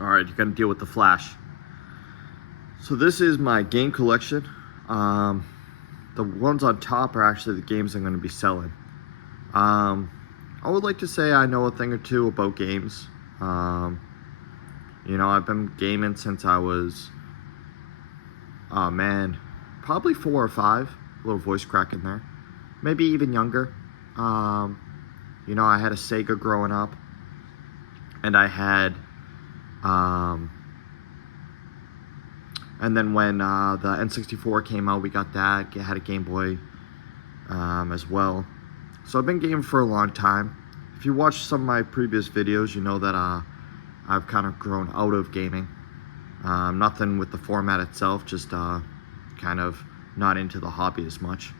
Alright, you're gonna deal with the flash. So this is my game collection. The ones on top are actually the games I'm gonna be selling. I would like to say I know a thing or two about games. I've been gaming since I was, oh man, probably 4 or 5. A little voice crack in there. Maybe even younger. I had a Sega growing up, and I had, and then when the N64 came out, we got that. Had a Game Boy as well. So I've been gaming for a long time. If you watch some of my previous videos, you know that I've kind of grown out of gaming. Nothing with the format itself, just kind of not into the hobby as much.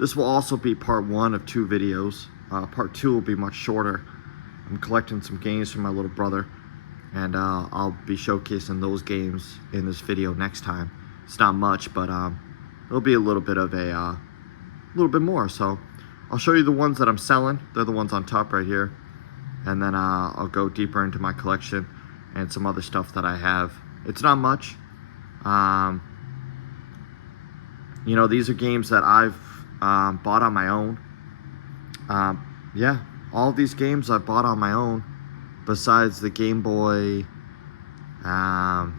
This will also be part 1 of 2 videos. Part 2 will be much shorter. I'm collecting some games from my little brother, and I'll be showcasing those games in this video next time. It's not much, but it'll be a little bit of a little bit more. So I'll show you the ones that I'm selling. They're the ones on top right here, and then I'll go deeper into my collection and some other stuff that I have. It's not much. These are games that I've bought on my own. Yeah, all of these games I've bought on my own, besides the Game Boy, Advance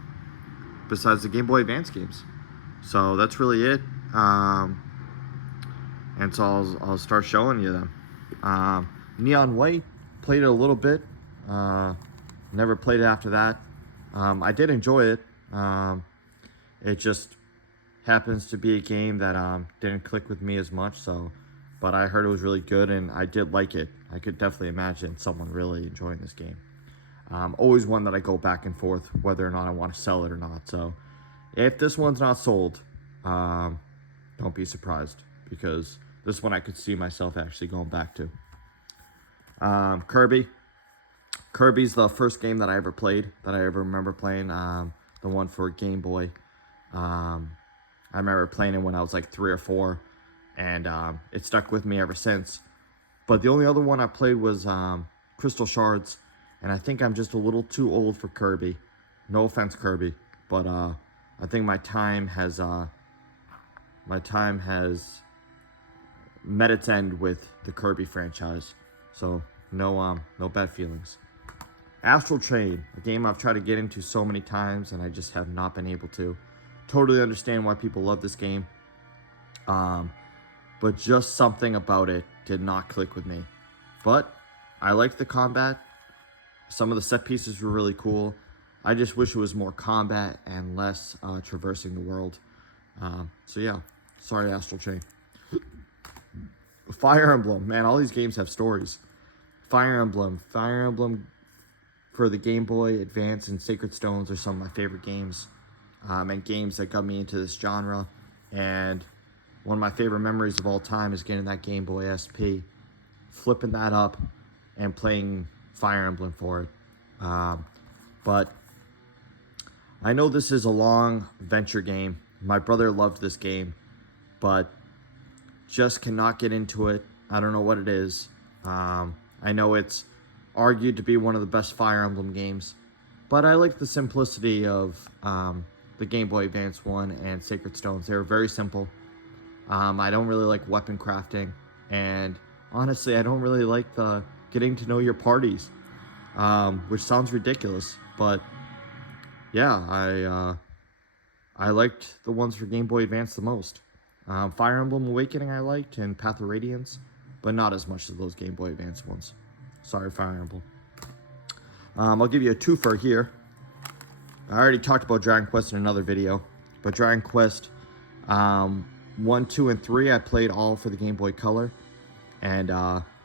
games. So that's really it. And so I'll start showing you them. Neon White, played it a little bit. Never played it after that. I did enjoy it. It just happens to be a game that didn't click with me as much. But I heard it was really good, and I did like it. I could definitely imagine someone really enjoying this game. Always one that I go back and forth whether or not I want to sell it or not. So if this one's not sold, don't be surprised, because this one I could see myself actually going back to. Kirby. Kirby's the first game that I ever played, that I ever remember playing. The one for Game Boy. I remember playing it when I was like 3 or 4, and it stuck with me ever since. But the only other one I played was Crystal Shards, and I think I'm just a little too old for Kirby. No offense, Kirby, but I think my time has met its end with the Kirby franchise. So no bad feelings. Astral Chain, a game I've tried to get into so many times, and I just have not been able to. Totally understand why people love this game. But just something about it did not click with me. But I liked the combat. Some of the set pieces were really cool. I just wish it was more combat and less traversing the world. So yeah, sorry Astral Chain. Fire Emblem, man, all these games have stories. Fire Emblem for the Game Boy Advance and Sacred Stones are some of my favorite games. And games that got me into this genre. And one of my favorite memories of all time is getting that Game Boy SP, flipping that up, and playing Fire Emblem for it. But I know this is a long venture game. My brother loved this game, but just cannot get into it. I don't know what it is. I know it's argued to be one of the best Fire Emblem games, but I like the simplicity of the Game Boy Advance one and Sacred Stones. They were very simple. I don't really like weapon crafting, and honestly, I don't really like the getting to know your parties, which sounds ridiculous, but yeah, I liked the ones for Game Boy Advance the most. Fire Emblem Awakening I liked, and Path of Radiance, but not as much as those Game Boy Advance ones. Sorry, Fire Emblem. I'll give you a twofer here. I already talked about Dragon Quest in another video, but Dragon Quest 1, 2, and 3 I played all for the Game Boy Color, and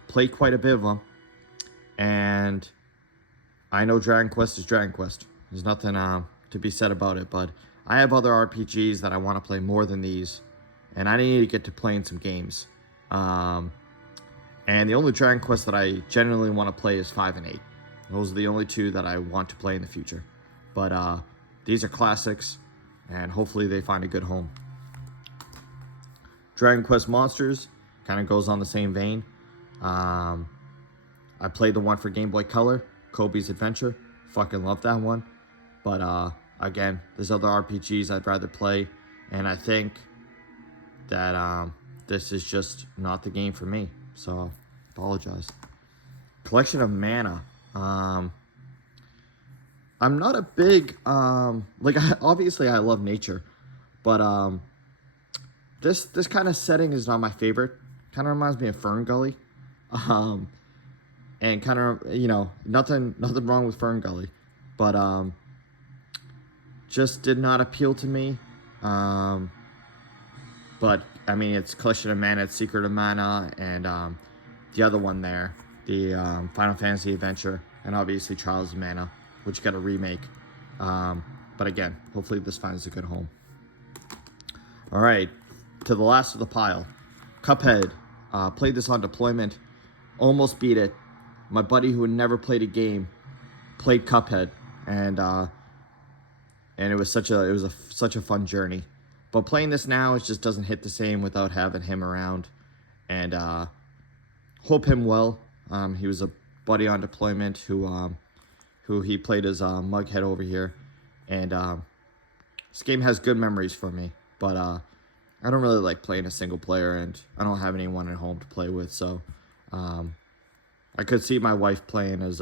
played quite a bit of them. And I know Dragon Quest is Dragon Quest. There's nothing to be said about it, but I have other RPGs that I want to play more than these, and I need to get to playing some games. And the only Dragon Quest that I genuinely want to play is 5 and 8. Those are the only 2 that I want to play in the future. But these are classics, and hopefully they find a good home. Dragon Quest Monsters kind of goes on the same vein. I played the one for Game Boy Color. Kobe's Adventure. Fucking love that one. But again, there's other RPGs I'd rather play, and I think that this is just not the game for me. So, apologize. Collection of Mana. I'm not a big obviously I love nature, but this kind of setting is not my favorite. Kind of reminds me of Fern Gully, and kind of, you know, nothing wrong with Fern Gully, but just did not appeal to me. But I mean, it's Collection of Mana, it's Secret of Mana, and the other one there, the Final Fantasy Adventure, and obviously Trials of Mana, which got a remake. But again, hopefully this finds a good home. All right, to the last of the pile, Cuphead. Played this on deployment, almost beat it. My buddy who had never played a game played Cuphead, and it was such a fun journey. But playing this now, it just doesn't hit the same without having him around. And hope him well. He was a buddy on deployment who he played as Mughead over here. And this game has good memories for me. But I don't really like playing a single player, and I don't have anyone at home to play with. So I could see my wife playing as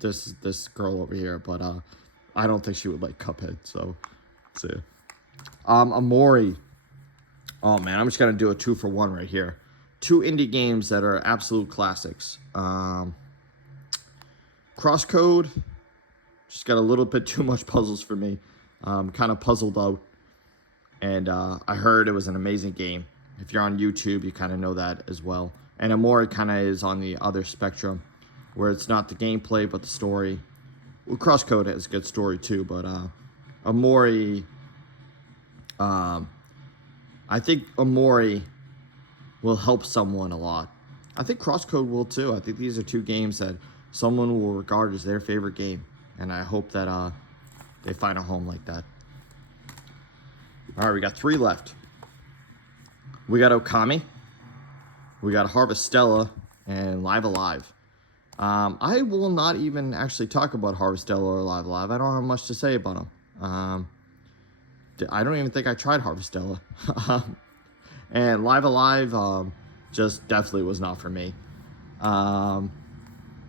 this girl over here, but I don't think she would like Cuphead. So let's see. Amori. Oh man, I'm just gonna do a 2-for-1 right here. 2 indie games that are absolute classics. Crosscode. Just got a little bit too much puzzles for me. Kind of puzzled out. And I heard it was an amazing game. If you're on YouTube, you kind of know that as well. And Amori kind of is on the other spectrum, where it's not the gameplay, but the story. Well, Crosscode has a good story too, but Amori... I think Amori will help someone a lot. I think Crosscode will too. I think these are 2 games that someone will regard as their favorite game. And I hope that they find a home like that. All right, we got 3 left. We got Okami. We got Harvestella and Live Alive. I will not even actually talk about Harvestella or Live Alive. I don't have much to say about them. I don't even think I tried Harvestella. And Live Alive just definitely was not for me.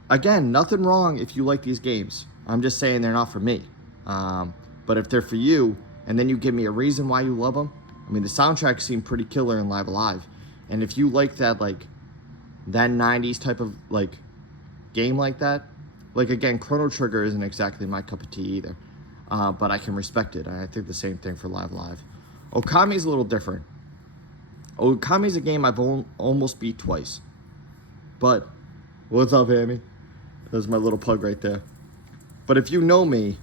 Again, nothing wrong if you like these games. I'm just saying they're not for me. But if they're for you, and then you give me a reason why you love them, I mean, the soundtrack seemed pretty killer in Live Alive. And if you like that, that 90s type of, game like that, again, Chrono Trigger isn't exactly my cup of tea either. But I can respect it. I think the same thing for Live Live. Okami's a little different. Okami's a game I've almost beat twice. But, what's up, Amy? There's my little pug right there. But if you know me,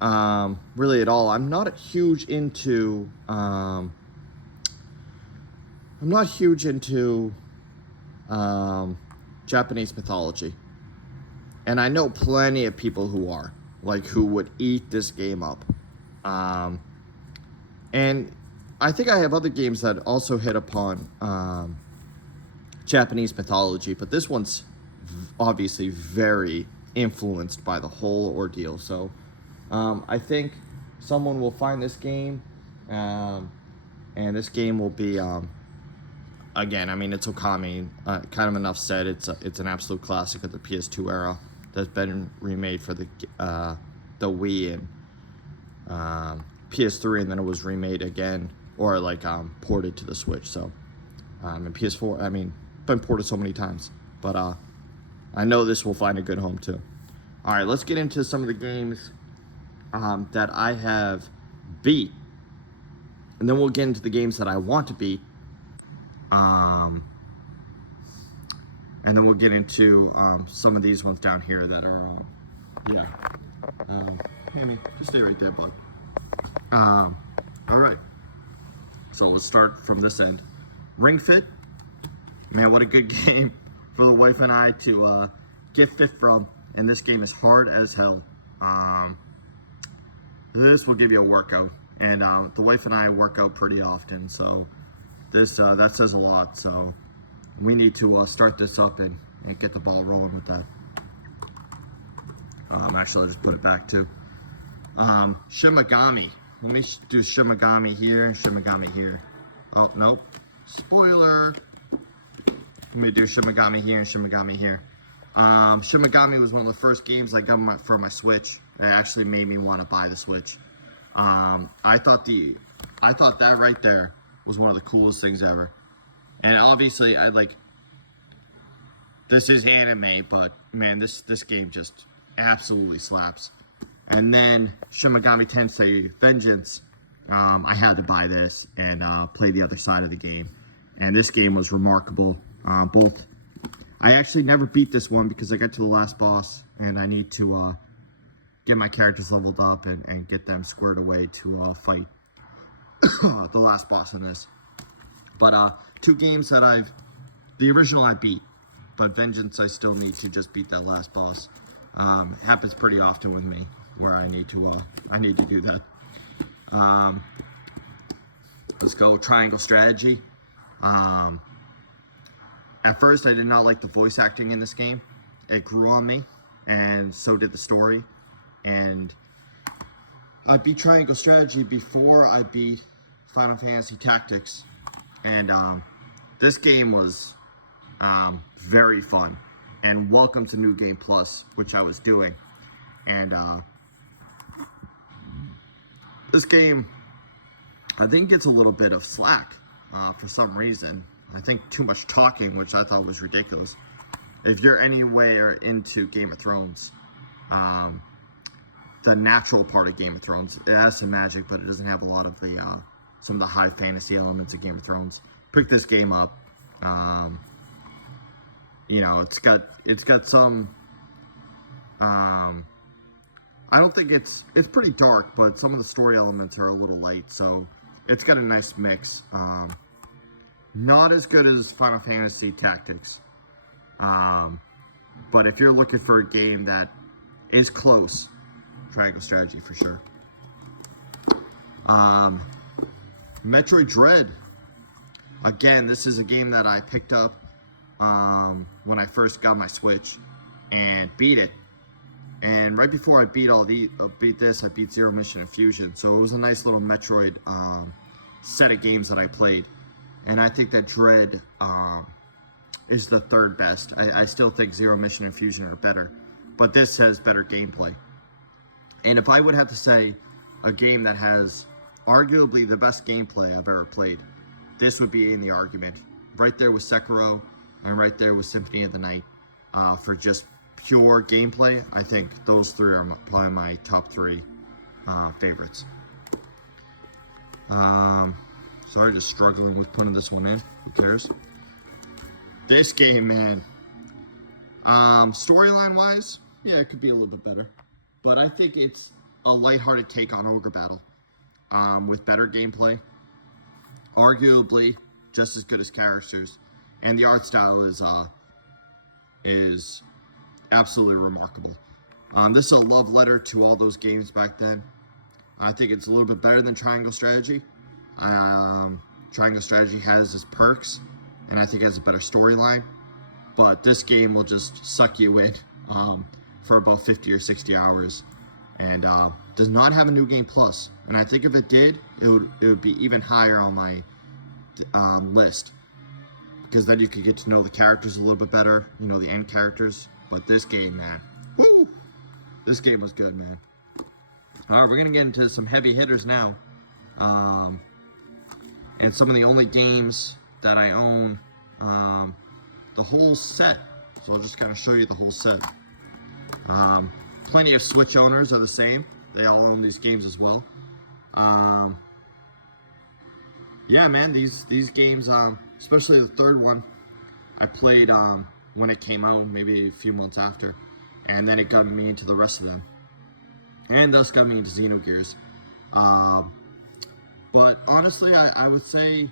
really at all, I'm not huge into Japanese mythology. And I know plenty of people who are. Who would eat this game up. And I think I have other games that also hit upon Japanese mythology, but this one's obviously very influenced by the whole ordeal. So I think someone will find this game, and this game will be, again, I mean, it's Okami. Kind of enough said. It's an absolute classic of the PS2 era that's been remade for the Wii and PS3, and then it was remade again, or ported to the Switch. So and PS4, I mean, been ported so many times, but I know this will find a good home too. All right, let's get into some of the games that I have beat, and then we'll get into the games that I want to beat. And then we'll get into some of these ones down here that are, Amy, just stay right there, bud. All right. So let's start from this end. Ring Fit. Man, what a good game for the wife and I to get fit from. And this game is hard as hell. This will give you a workout. And the wife and I work out pretty often, so this that says a lot. So we need to start this up and get the ball rolling with that. Actually, I'll just put it back too. Shimigami. Let me do Shimigami here and Shimigami here. Oh, nope. Spoiler. Let me do Shimigami here and Shimigami here. Shimigami was one of the first games I got for my Switch. It actually made me want to buy the Switch. I thought that right there was one of the coolest things ever. And obviously, this is anime, but man, this game just absolutely slaps. And then Shimigami Tensei Vengeance, I had to buy this and play the other side of the game. And this game was remarkable. I actually never beat this one because I got to the last boss and I need to get my characters leveled up and get them squared away to fight the last boss in this. But two games that the original I beat, but Vengeance I still need to just beat that last boss. It happens pretty often with me where I need to do that. Let's go Triangle Strategy. At first I did not like the voice acting in this game. It grew on me, and so did the story. And I beat Triangle Strategy before I beat Final Fantasy Tactics. And this game was very fun. And welcome to New Game Plus, which I was doing. And this game, I think, gets a little bit of slack for some reason. I think too much talking, which I thought was ridiculous. If you're anywhere into Game of Thrones, the natural part of Game of Thrones, it has some magic, but it doesn't have a lot of the some of the high fantasy elements of Game of Thrones. Pick this game up. You know, it's got some. I don't think it's pretty dark, but some of the story elements are a little light, so it's got a nice mix. Not as good as Final Fantasy Tactics, but if you're looking for a game that is close, Triangle Strategy for sure. Metroid Dread. Again, this is a game that I picked up when I first got my Switch and beat it. And right before I beat this, I beat Zero Mission and Fusion. So it was a nice little Metroid set of games that I played. And I think that Dread is the third best. I still think Zero Mission and Fusion are better. But this has better gameplay. And if I would have to say a game that has arguably the best gameplay I've ever played, this would be in the argument. Right there with Sekiro and right there with Symphony of the Night. For just pure gameplay, I think those three are probably my top three favorites. Sorry, just struggling with putting this one in. Who cares? This game, man. Storyline-wise, yeah, it could be a little bit better. But I think it's a lighthearted take on Ogre Battle. With better gameplay. Arguably just as good as characters. And the art style is absolutely remarkable. This is a love letter to all those games back then. I think it's a little bit better than Triangle Strategy. Triangle Strategy has its perks, and I think it has a better storyline. But this game will just suck you in for about 50 or 60 hours, and does not have a New Game Plus. And I think if it did, it would be even higher on my list, because then you could get to know the characters a little bit better, you know, the end characters. But this game, man, woo! This game was good, man. All right, we're gonna get into some heavy hitters now, and some of the only games that I own the whole set. So I'll just kind of show you the whole set. Plenty of Switch owners are the same. They all own these games as well. Yeah, man, these games, especially the third one, I played when it came out, maybe a few months after, and then it got me into the rest of them, and thus got me into Xenogears. But honestly, I would say,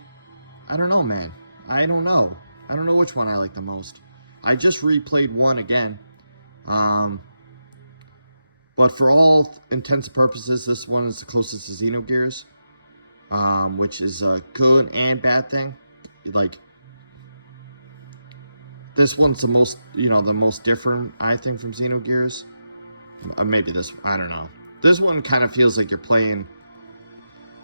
I don't know, man. I don't know which one I like the most. I just replayed one again. But for all intents and purposes, this one is the closest to Xenogears, which is a good and bad thing. Like, this one's the most, the most different, I think, from Xenogears. maybe this, I don't know. This one kind of feels like you're playing,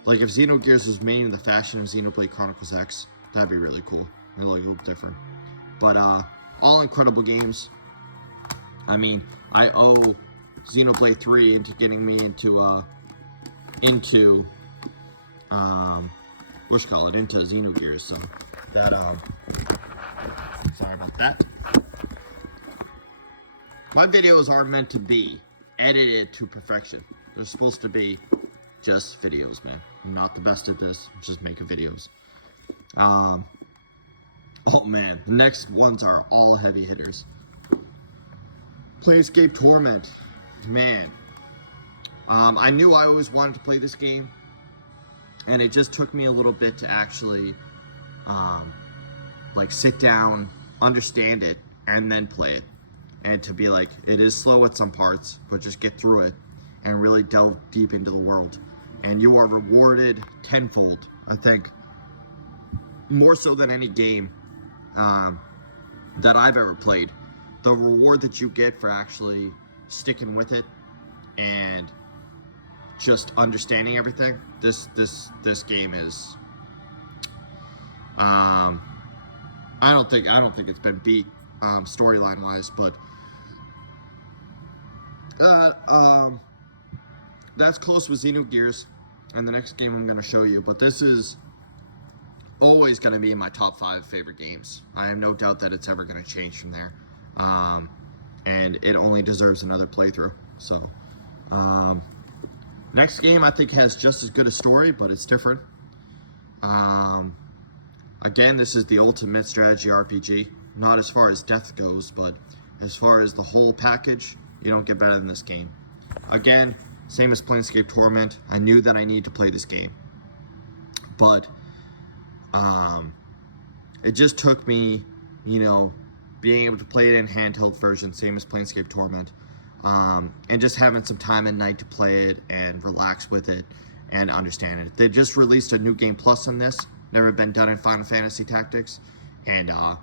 like if Xenogears was made in the fashion of Xenoblade Chronicles X, that'd be really cool. It'd look different. But all incredible games. I mean, I owe Xenoblade 3 into getting me into into Xenogears. So that sorry about that. My videos are meant to be edited to perfection. They're supposed to be just videos, man. I'm not the best at this. I'm just making videos. Oh man, the next ones are all heavy hitters. Planescape Torment, man. I knew I always wanted to play this game, and it just took me a little bit to actually, like sit down, understand it, and then play it. And to be like, it is slow at some parts, but just get through it and really delve deep into the world. And you are rewarded tenfold, I think, more so than any game that I've ever played. The reward that you get for actually sticking with it and just understanding everything, this game is, I don't think it's been beat storyline wise, but that's close with Xenogears and the next game I'm going to show you. But this is always going to be in my top 5 favorite games. I have no doubt that it's ever going to change from there. And it only deserves another playthrough. So, next game I think has just as good a story, but it's different. Again, this is the ultimate strategy RPG. Not as far as depth goes, but as far as the whole package, you don't get better than this game. Again, same as Planescape Torment. I knew that I needed to play this game, but it just took me, being able to play it in handheld version, same as Planescape Torment, and just having some time at night to play it and relax with it and understand it. They just released a new game plus on this, never been done in Final Fantasy Tactics, and oh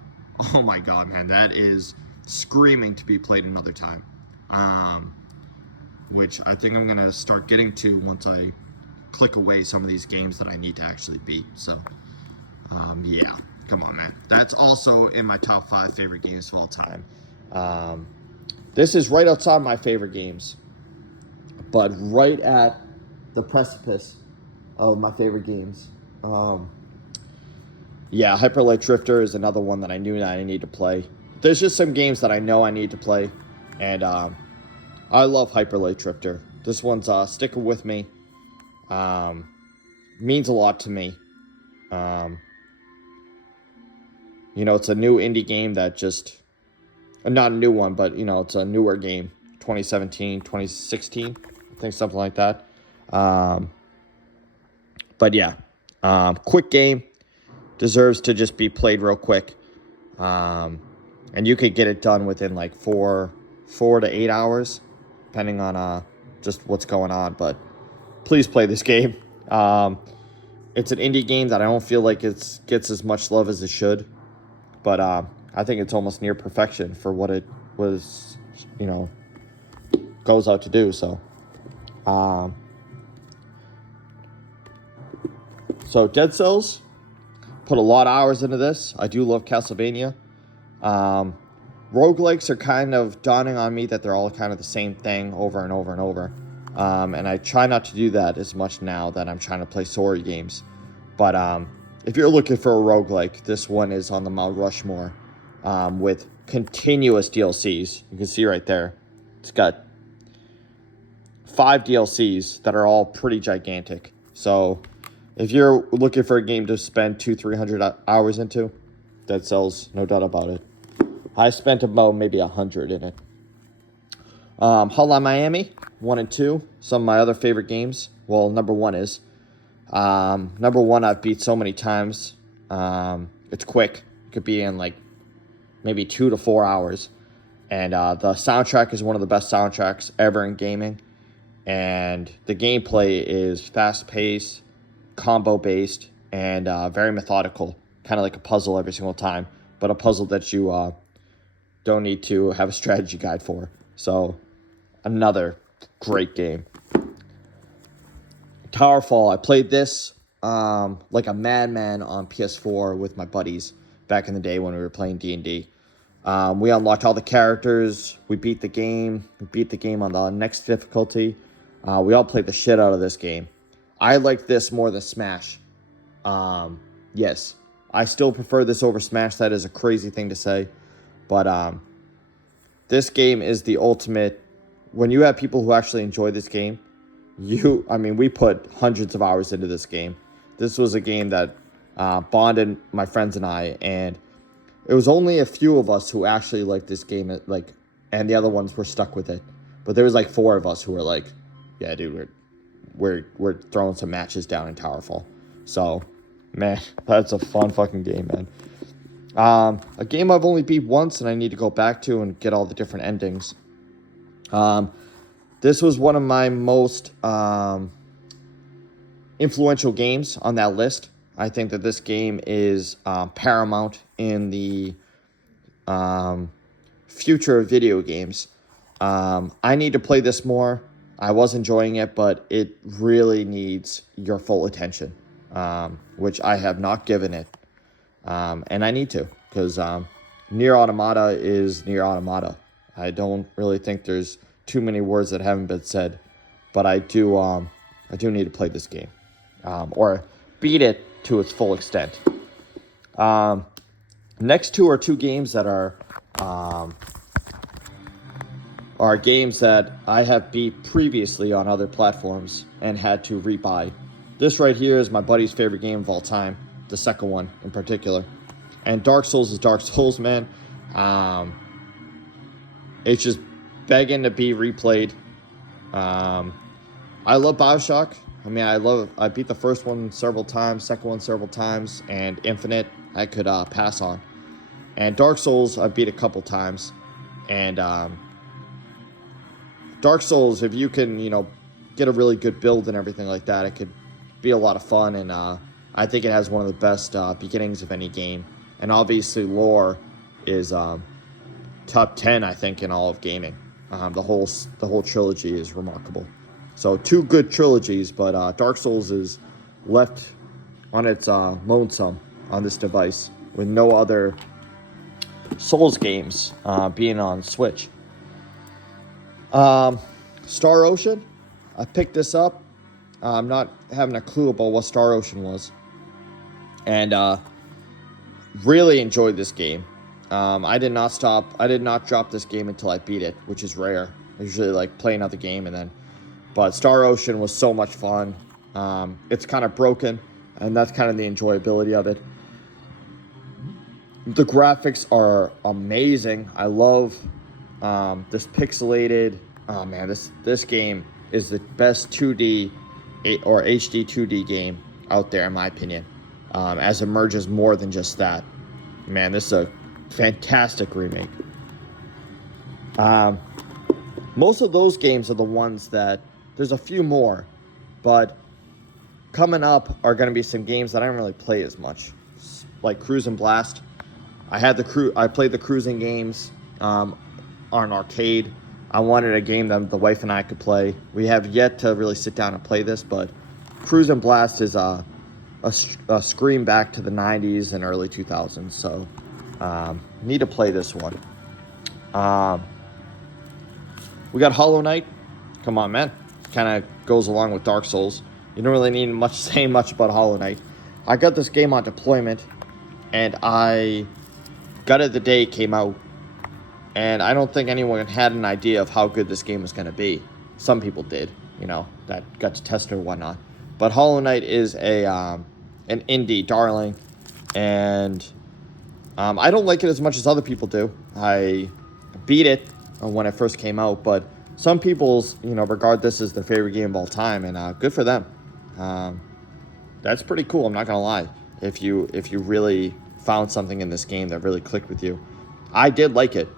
my god, man, that is screaming to be played another time, which I think I'm gonna start getting to once I click away some of these games that I need to actually beat. So yeah, come on, man. That's also in my top 5 favorite games of all time. This is right outside my favorite games, but right at the precipice of my favorite games. Yeah, Hyper Light Drifter is another one that I knew that I need to play. There's just some games that I know I need to play, and I love Hyper Light Drifter. This one's sticking with me. Means a lot to me. It's a new indie game that just, not a new one, but, it's a newer game, 2017, 2016, I think something like that. But yeah, quick game, deserves to just be played real quick. And you could get it done within like 4 to 8 hours, depending on just what's going on. But please play this game. It's an indie game that I don't feel like it gets as much love as it should. But I think it's almost near perfection for what it was, goes out to do. So, Dead Cells, put a lot of hours into this. I do love Castlevania. Roguelikes are kind of dawning on me that they're all kind of the same thing over and over and over. And I try not to do that as much now that I'm trying to play story games. But if you're looking for a roguelike, this one is on the Mount Rushmore with continuous DLCs. You can see right there. It's got 5 DLCs that are all pretty gigantic. So if you're looking for a game to spend 200-300 hours into, Dead Cells, no doubt about it. I spent about maybe 100 in it. Hotline Miami, 1 and 2. Some of my other favorite games. Well, number 1 is. Number 1 I've beat so many times. It's quick. It could be in like maybe 2 to 4 hours. And the soundtrack is one of the best soundtracks ever in gaming. And the gameplay is fast-paced, combo-based, and very methodical. Kind of like a puzzle every single time. But a puzzle that you don't need to have a strategy guide for. So, another great game. Towerfall, I played this like a madman on PS4 with my buddies back in the day when we were playing D&D. We unlocked all the characters. We beat the game. We beat the game on the next difficulty. We all played the shit out of this game. I like this more than Smash. Yes, I still prefer this over Smash. That is a crazy thing to say. But this game is the ultimate. When you have people who actually enjoy this game, we put hundreds of hours into this game. This was a game that bonded my friends and I, and it was only a few of us who actually liked this game, and the other ones were stuck with it. But there was like 4 of us who were like, yeah, dude, we're throwing some matches down in Towerfall. So, man, that's a fun fucking game, man. A game I've only beat once, and I need to go back to and get all the different endings. This was one of my most influential games on that list. I think that this game is paramount in the future of video games. I need to play this more. I was enjoying it, but it really needs your full attention, which I have not given it. And I need to, because Nier Automata is Nier Automata. I don't really think there's too many words that haven't been said, but I do need to play this game, or beat it to its full extent. Next 2 are 2 games that are games that I have beat previously on other platforms and had to rebuy. This right here is my buddy's favorite game of all time, the second one in particular. And Dark Souls is Dark Souls, man. It's just begging to be replayed. I love BioShock. I beat the first one several times, second one several times, and Infinite I could pass on. And Dark Souls I beat a couple times. And Dark Souls, if you can, get a really good build and everything like that, it could be a lot of fun. And I think it has one of the best beginnings of any game. And obviously lore is top 10, I think, in all of gaming. The whole trilogy is remarkable. So 2 good trilogies, but Dark Souls is left on its lonesome on this device with no other Souls games being on Switch. Star Ocean, I picked this up. I'm not having a clue about what Star Ocean was, and really enjoyed this game. I did not drop this game until I beat it, which is rare. I usually like play another game and then. But Star Ocean was so much fun. It's kind of broken, and that's kind of the enjoyability of it. The graphics are amazing. I love this pixelated. Oh man, this game is the best 2D or HD 2D game out there in my opinion. As it merges more than just that. Man, this is a fantastic remake. Most of those games are the ones that there's a few more, but coming up are going to be some games that I don't really play as much, like Cruise and Blast. I played the cruising games on arcade. I wanted a game that the wife and I could play. We have yet to really sit down and play this, but Cruise and Blast is a scream back to the 90s and early 2000s, so need to play this one. We got Hollow Knight. Come on, man. Kind of goes along with Dark Souls. You don't really need say much about Hollow Knight. I got this game on deployment, and I got it the day it came out. And I don't think anyone had an idea of how good this game was going to be. Some people did, that got to test it or whatnot. But Hollow Knight is an indie darling, and I don't like it as much as other people do. I beat it when it first came out, but some people, regard this as their favorite game of all time, and good for them. That's pretty cool. I'm not gonna lie. If you really found something in this game that really clicked with you, I did like it.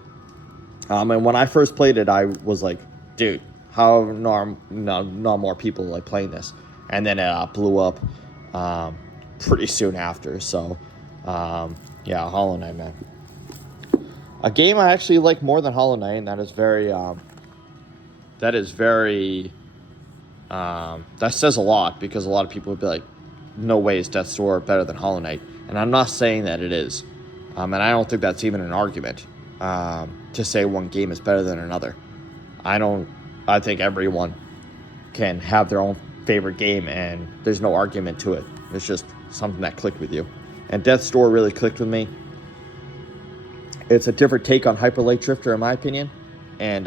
And when I first played it, I was like, dude, how not more people like playing this? And then it blew up pretty soon after. So, yeah, Hollow Knight, man. A game I actually like more than Hollow Knight, and that is very that is very, that says a lot, because a lot of people would be like, no way is Death's Door better than Hollow Knight. And I'm not saying that it is. And I don't think that's even an argument to say one game is better than another. I think everyone can have their own favorite game, and there's no argument to it. It's just something that clicked with you. And Death's Door really clicked with me. It's a different take on Hyper Light Drifter, in my opinion. And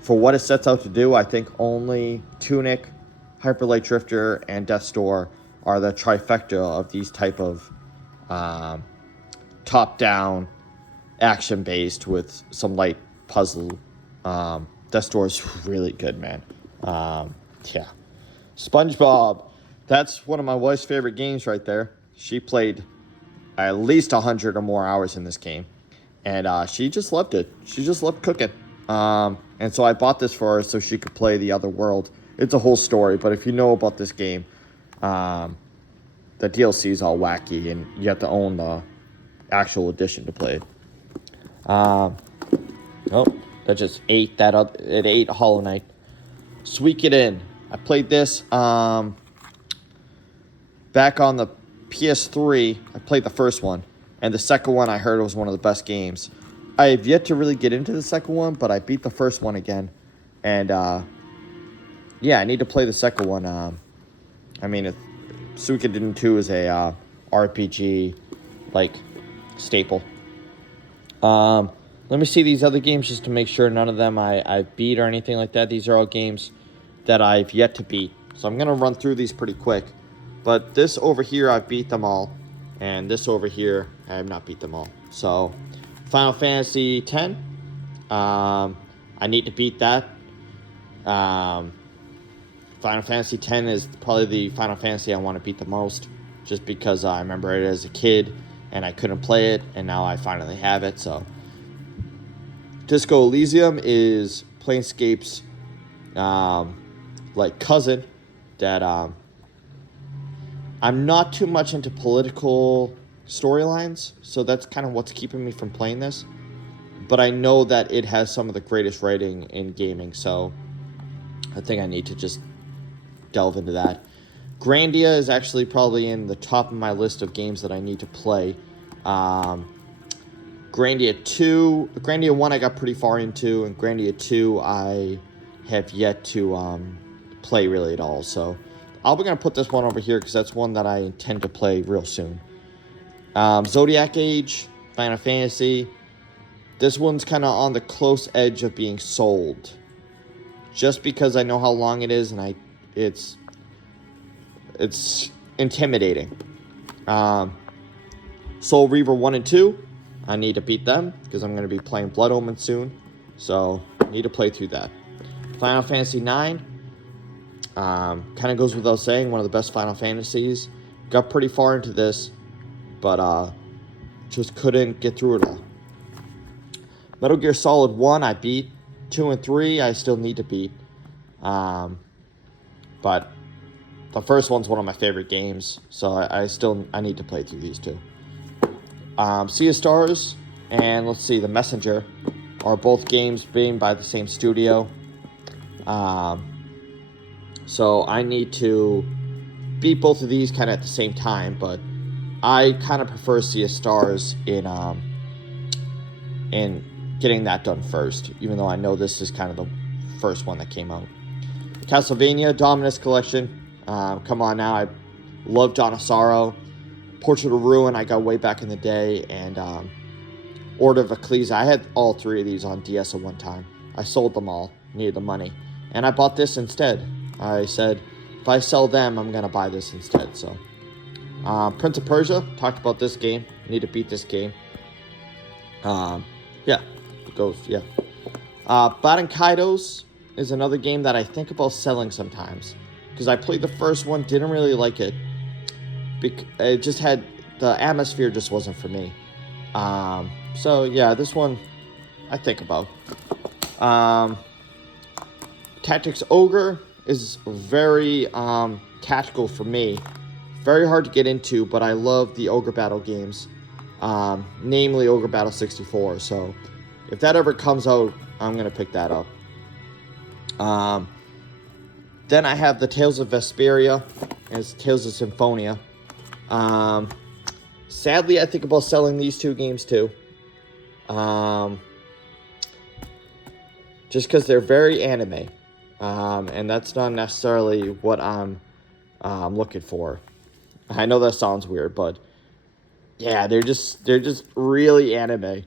for what it sets out to do, I think only Tunic, Hyper Light Drifter, and Death's Door are the trifecta of these type of top-down, action-based with some light puzzle. Death's Door is really good, man. Yeah. SpongeBob. That's one of my wife's favorite games right there. She played at least 100 or more hours in this game. And she just loved it. She just loved cooking. And so I bought this for her so she could play the other world. It's a whole story, but if you know about this game, the DLC is all wacky, and you have to own the actual edition to play it. Oh, that just ate that up. It ate Hollow Knight. Suikoden. I played this back on the PS3. I played the first one, and the second one I heard was one of the best games. I have yet to really get into the second one, but I beat the first one again, and yeah, I need to play the second one. I mean, Suikoden 2 is a RPG like staple. Let me see these other games just to make sure none of them I beat or anything like that. These are all games that I've yet to beat. So I'm going to run through these pretty quick. But this over here, I've beat them all. And this over here, I have not beat them all. So, Final Fantasy X. I need to beat that. Final Fantasy X is probably the Final Fantasy I want to beat the most. Just because I remember it as a kid and I couldn't play it. And now I finally have it, so... Disco Elysium is Planescape's like cousin that I'm not too much into political storylines, so that's kind of what's keeping me from playing this. But I know that it has some of the greatest writing in gaming, so I think I need to just delve into that. Grandia is actually probably in the top of my list of games that I need to play. Grandia 1 I got pretty far into, and Grandia 2 I have yet to play really at all. So I'm going to put this one over here because that's one that I intend to play real soon. Zodiac Age, Final Fantasy. This one's kind of on the close edge of being sold. Just because I know how long it is, and it's intimidating. Soul Reaver 1 and 2. I need to beat them because I'm going to be playing Blood Omen soon. So, I need to play through that. Final Fantasy IX. Kind of goes without saying, one of the best Final Fantasies. Got pretty far into this, but just couldn't get through it all. Metal Gear Solid 1, I beat. 2 and 3, I still need to beat. But the first one's one of my favorite games, so I need to play through these two. Sea of Stars and let's see, The Messenger are both games being by the same studio. So I need to beat both of these kind of at the same time, but I kind of prefer Sea of Stars in getting that done first, even though I know this is kind of the first one that came out. Castlevania Dominus Collection. Come on now, I love Dawn of Sorrow. Portrait of Ruin I got way back in the day, and Order of Ecclesia. I had all three of these on DS at one time. I sold them all, needed the money, and I bought this instead. I said, if I sell them, I'm going to buy this instead. So, Prince of Persia, talked about this game. Need to beat this game. Yeah, it goes, yeah. Baten Kaitos is another game that I think about selling sometimes, because I played the first one, didn't really like it. It just had, the atmosphere just wasn't for me. So yeah, this one I think about. Tactics Ogre is very tactical for me. Very hard to get into, but I love the Ogre Battle games. Namely Ogre Battle 64. So if that ever comes out, I'm going to pick that up. Then I have the Tales of Vesperia and Tales of Symphonia. Sadly, I think about selling these 2 games too. Just because they're very anime. And that's not necessarily what I'm looking for. I know that sounds weird, but yeah, they're just really anime.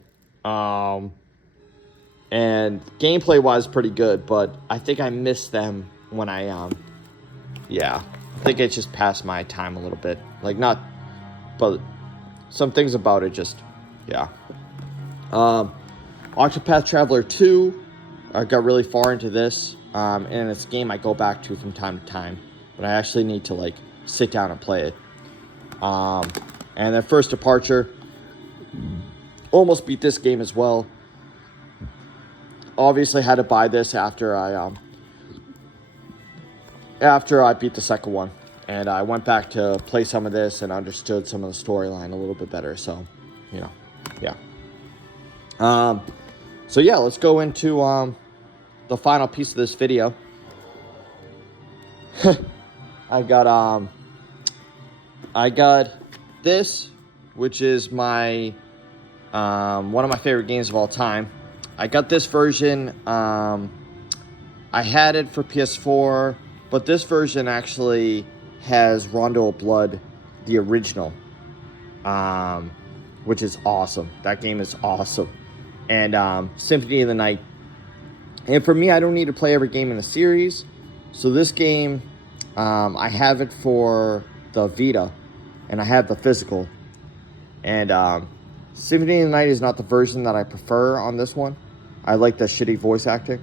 And gameplay wise, pretty good, but I think I missed them when I yeah, I think it's just past my time a little bit. Like, not, but some things about it just, yeah. Octopath Traveler 2, I got really far into this, and it's a game I go back to from time to time, but I actually need to, like, sit down and play it. And then First Departure, almost beat this game as well. Obviously had to buy this after I beat the second one, and I went back to play some of this and understood some of the storyline a little bit better. So, you know, yeah. So yeah, let's go into the final piece of this video. I got this, which is my one of my favorite games of all time. I got this version. I had it for PS4, but this version actually has Rondo of Blood, the original, which is awesome. That game is awesome. And Symphony of the Night. And for me, I don't need to play every game in the series. So this game, I have it for the Vita, and I have the physical. And Symphony of the Night is not the version that I prefer on this one. I like the shitty voice acting.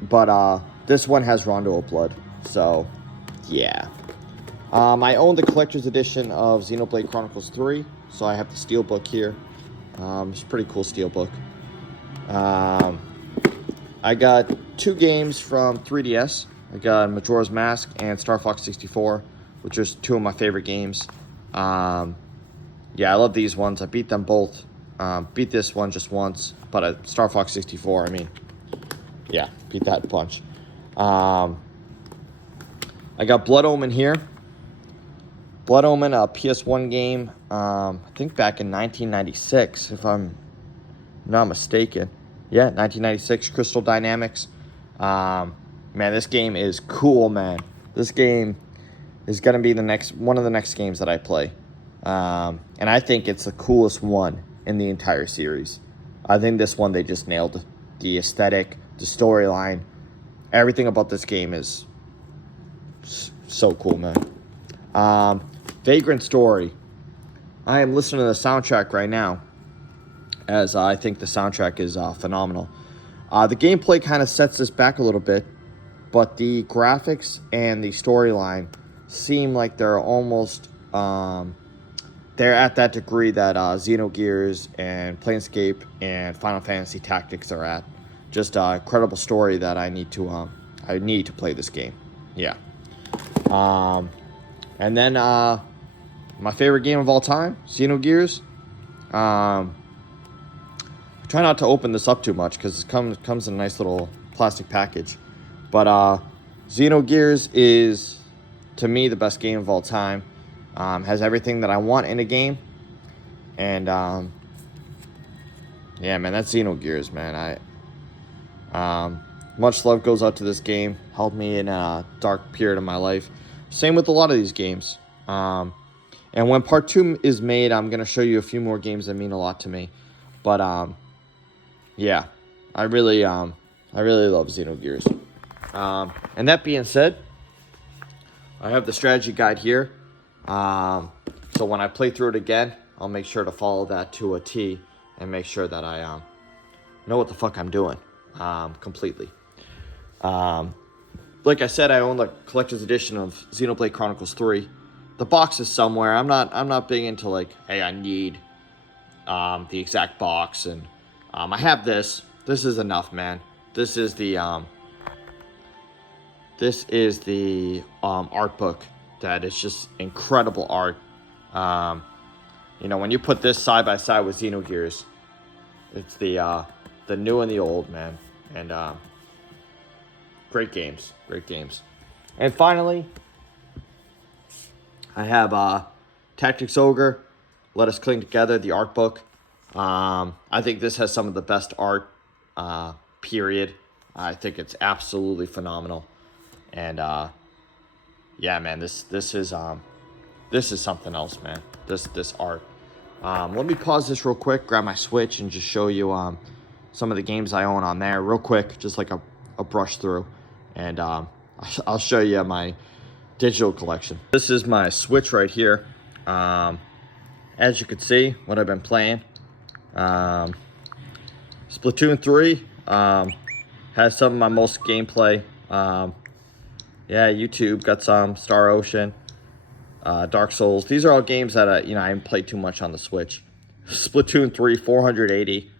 But this one has Rondo of Blood. So, yeah. I own the collector's edition of Xenoblade Chronicles 3. So I have the steelbook here. It's a pretty cool steelbook. I got 2 games from 3DS. I got Majora's Mask and Star Fox 64, which are 2 of my favorite games. Yeah, I love these ones. I beat them both. Beat this one just once, but Star Fox 64, I mean, yeah, beat that bunch. I got Blood Omen here. Blood Omen, a PS1 game, I think back in 1996, if I'm not mistaken. Yeah, 1996, Crystal Dynamics. Man, this game is cool, man. This game is going to be one of the next games that I play. And I think it's the coolest one in the entire series. I think this one, they just nailed the aesthetic, the storyline. Everything about this game is so cool, man. Vagrant Story. I am listening to the soundtrack right now, as I think the soundtrack is phenomenal. The gameplay kind of sets this back a little bit, but the graphics and the storyline seem like they're almost they're at that degree that Xenogears and Planescape and Final Fantasy Tactics are at. Just a incredible story that I need to play this game. Yeah. And then my favorite game of all time, Xenogears. I try not to open this up too much because it comes in a nice little plastic package. But Xenogears is, to me, the best game of all time. Has everything that I want in a game. And yeah, man, that's Xenogears, man. Much love goes out to this game. Helped me in a dark period of my life. Same with a lot of these games. And when part 2 is made, I'm going to show you a few more games that mean a lot to me. But yeah, I really love Xenogears. And that being said, I have the strategy guide here. So when I play through it again, I'll make sure to follow that to a T and make sure that I know what the fuck I'm doing completely. Like I said, I own the collector's edition of Xenoblade Chronicles 3. The box is somewhere. I'm not big into like, hey, I need the exact box, and I have this. This is enough, man. This is the art book that is just incredible art. You know, when you put this side by side with Xenogears, it's the new and the old, man. And Great games. Great games. And finally, I have Tactics Ogre, Let Us Cling Together, the art book. I think this has some of the best art, period. I think it's absolutely phenomenal. And yeah, man, this is something else, man. This art. Let me pause this real quick, grab my Switch, and just show you some of the games I own on there real quick, just like a brush through. And I'll show you my digital collection. This is my Switch right here. As you can see, what I've been playing. Splatoon 3 has some of my most gameplay. Yeah, YouTube got some. Star Ocean, Dark Souls. These are all games that I haven't played too much on the Switch. Splatoon 3, 480.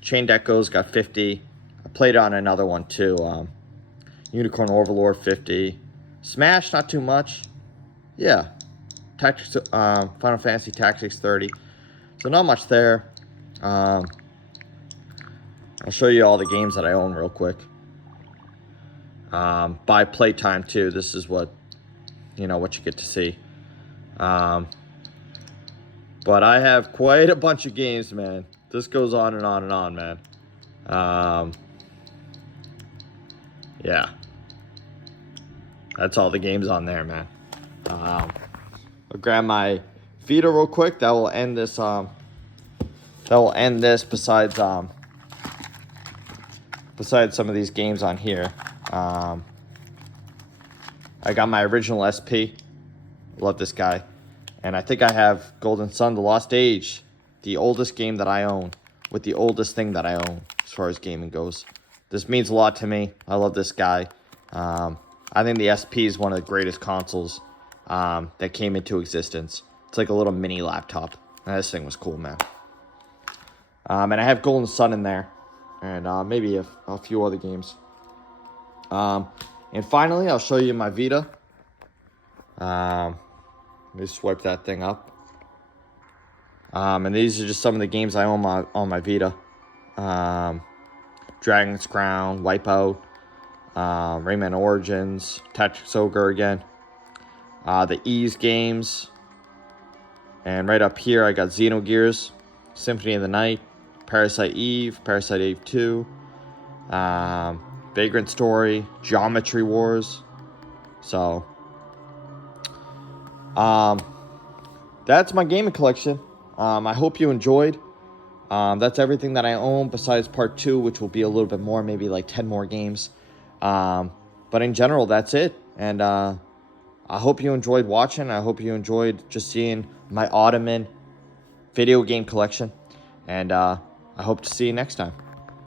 Chained Echoes got 50. I played on another one too. Unicorn Overlord 50. Smash, not too much. Yeah. Tactics, Final Fantasy Tactics 30. So not much there. I'll show you all the games that I own real quick. By playtime too. This is what you get to see. But I have quite a bunch of games, man. This goes on and on and on, man. Yeah. That's all the games on there, man. I'll grab my Vita real quick. That will end this. Besides some of these games on here. I got my original SP. Love this guy. And I think I have Golden Sun: The Lost Age, the oldest game that I own, with the oldest thing that I own as far as gaming goes. This means a lot to me. I love this guy. I think the SP is one of the greatest consoles that came into existence. It's like a little mini laptop. And this thing was cool, man. And I have Golden Sun in there. And maybe a few other games. And finally, I'll show you my Vita. Let me swipe that thing up. And these are just some of the games I own on my Vita. Dragon's Crown, Wipeout, Rayman Origins, Tactics Ogre again. The Ease games. And right up here, I got Xenogears, Symphony of the Night, Parasite Eve 2, Vagrant Story, Geometry Wars. So, that's my gaming collection. I hope you enjoyed. That's everything that I own besides part 2, which will be a little bit more, maybe like 10 more games. But in general, that's it. And I hope you enjoyed watching. I hope you enjoyed just seeing my Ottoman video game collection. And I hope to see you next time.